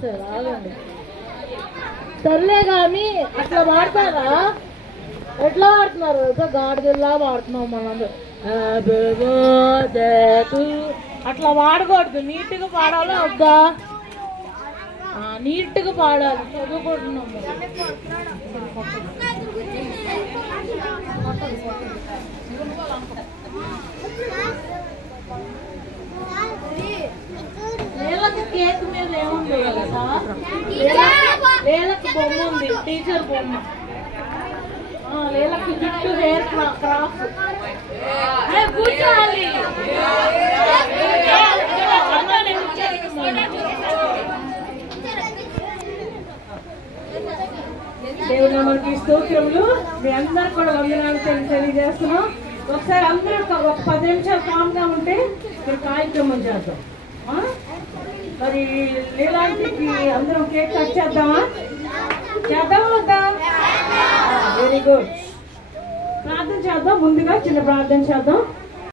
సరే ఆగండి. సర్లే కానీ అట్లా వాడతారా? ఎట్లా వాడుతున్నారు? గాడిదల్లా వాడుతున్నాం మనందరూ. అట్లా వాడకూడదు. నీట్గా పాడాలి వద్దా? నీట్గా పాడాలి. చదువుకుంటున్నాము. వీళ్ళకి కేక్ మీద ఏముంది కదా? వీళ్ళకి బొమ్మ ఉంది, టీచర్ బొమ్మ. వీళ్ళకి జుట్టు హెయిర్ క్రాఫ్ట్ కూర్చోవాలి. దేవుడు మనకి స్తోత్రములు. మీ అందరు కూడా వందనాలు తెలియజేస్తున్నాం. ఒకసారి అందరూ ఒక 10 నిమిషాలు కామ్గా ఉంటే ఇక్కడ కార్యక్రమం చేద్దాం. మరి లీలాంటికి అందరం కేక్ కట్ చేద్దామా? చేద్దామా వద్దా? Very good. ప్రార్థన చేద్దాం. ముందుగా చిన్న ప్రార్థన చేద్దాం.